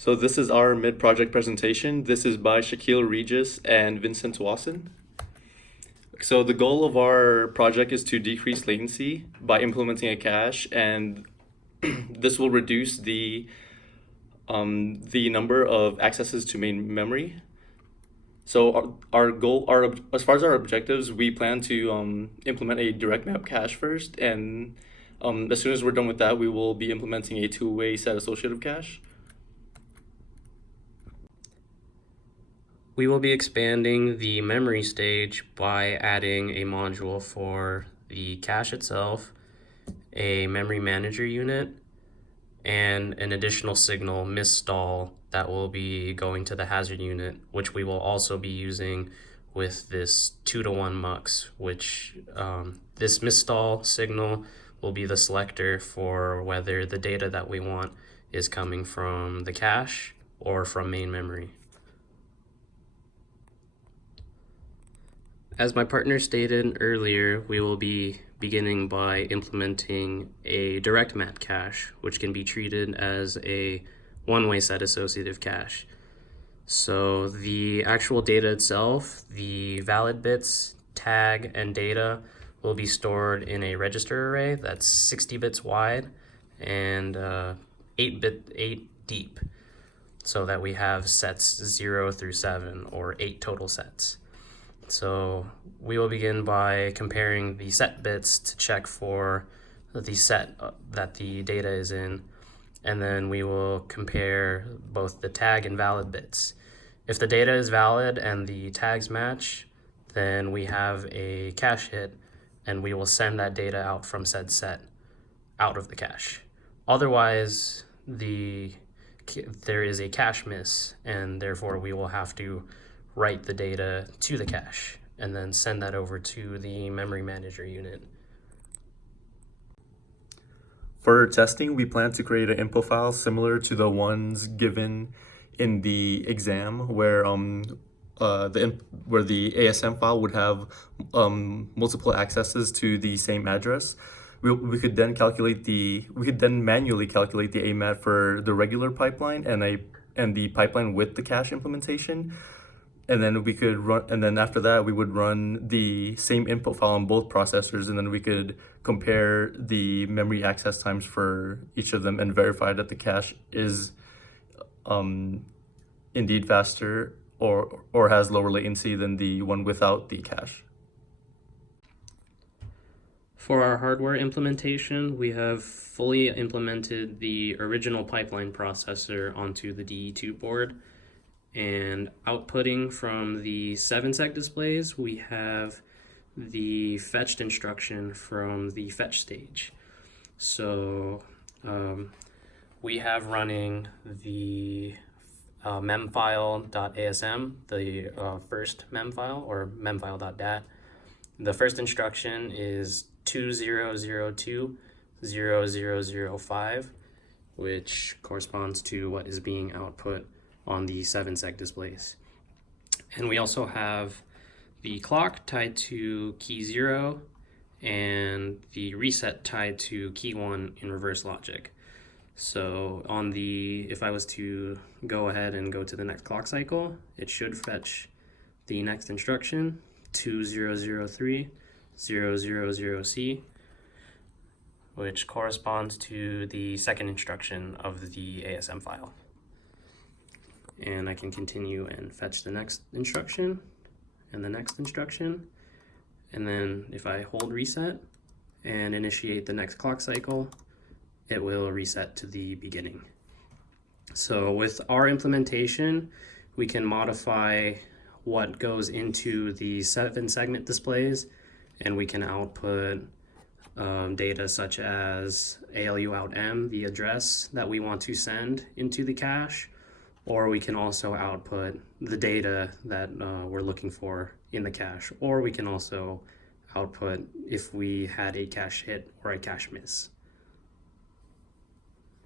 So this is our mid-project presentation. This is by Shaquille Regis and Vincent Wasson. So the goal of our project is to decrease latency by implementing a cache, and this will reduce the number of accesses to main memory. So our goal, as far as our objectives, we plan to implement a direct map cache first, and as soon as we're done with that, we will be implementing a two-way set associative cache. We will be expanding the memory stage by adding a module for the cache itself, a memory manager unit, and an additional signal misstall that will be going to the hazard unit, which we will also be using with this 2-to-1 mux, which this misstall signal will be the selector for whether the data that we want is coming from the cache or from main memory. As my partner stated earlier, we will be beginning by implementing a direct map cache, which can be treated as a one-way set associative cache. So the actual data itself, the valid bits, tag, and data will be stored in a register array that's 60 bits wide and 8 deep, so that we have sets 0 through 7, or 8 total sets. So we will begin by comparing the set bits to check for the set that the data is in, and then we will compare both the tag and valid bits. If the data is valid and the tags match, then we have a cache hit, and we will send that data out from said set out of the cache. Otherwise, there is a cache miss, and therefore we will have to write the data to the cache and then send that over to the memory manager unit. For testing, we plan to create an info file similar to the ones given in the exam, where the ASM file would have multiple accesses to the same address. We could then manually calculate the AMAT for the regular pipeline and the pipeline with the cache implementation. And then after that, we would run the same input file on both processors, and then we could compare the memory access times for each of them and verify that the cache is indeed faster or has lower latency than the one without the cache. For our hardware implementation, we have fully implemented the original pipeline processor onto the DE2 board. And outputting from the 7-sec displays, we have the fetched instruction from the fetch stage. So we have running the memfile.asm, the first memfile, or memfile.dat. The first instruction is 2002.0005, which corresponds to what is being output on the 7-sec displays. And we also have the clock tied to key 0 and the reset tied to key 1 in reverse logic. So if I was to go ahead and go to the next clock cycle, it should fetch the next instruction, 2003.000C, which corresponds to the second instruction of the ASM file. And I can continue and fetch the next instruction and the next instruction. And then if I hold reset and initiate the next clock cycle, it will reset to the beginning. So with our implementation, we can modify what goes into the 7-segment displays, and we can output data such as ALU out M, the address that we want to send into the cache, or we can also output the data that we're looking for in the cache, or we can also output if we had a cache hit or a cache miss.